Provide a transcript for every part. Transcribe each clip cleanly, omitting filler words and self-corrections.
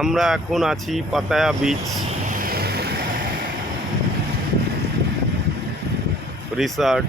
আমরা এখন আছি পাতায়া বিচ রিসর্ট।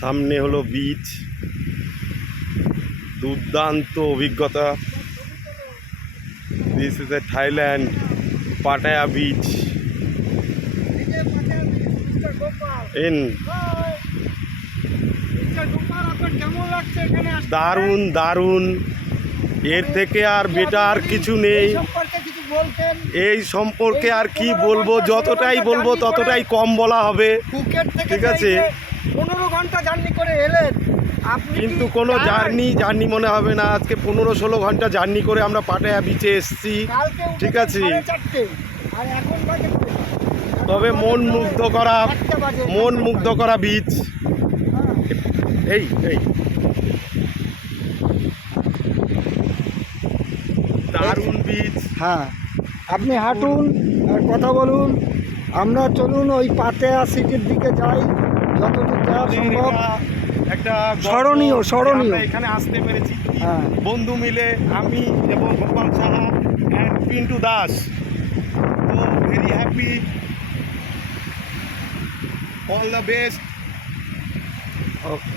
সামনে হলো বিচ, দুর্দান্ত অভিজ্ঞতা। This is a Thailand Pattaya beach in. দারুণ দারুণ, এর থেকে আর বেটার কিছু নেই। এই সম্পর্কে আর কি বলবো, যতটাই বলবো ততটাই কম বলা হবে। ঠিক আছে, 15 ঘন্টা জার্নি করে এলেন কিন্তু কোনো জার্নি মনে হবে না। আজকে 15-16 ঘন্টা জার্নি করে আমরা পাটায়া বিচে এসেছি। ঠিক আছে, তবে মন মুগ্ধ করা বিচ। এই দারুণ বিচ। হ্যাঁ, আপনি হাঁটুন আর কথা বলুন, আমরা চলুন ওই পাটায়া সিটির দিকে যাই যতদূর যাওয়া সম্ভব। একটা স্মরণীয় এখানে আসতে পেরেছি হ্যাঁ বন্ধু মিলে, আমি এবং গোপাল সাহা অ্যান্ড পিন্টু দাস। তো very happy, all the best. Okay.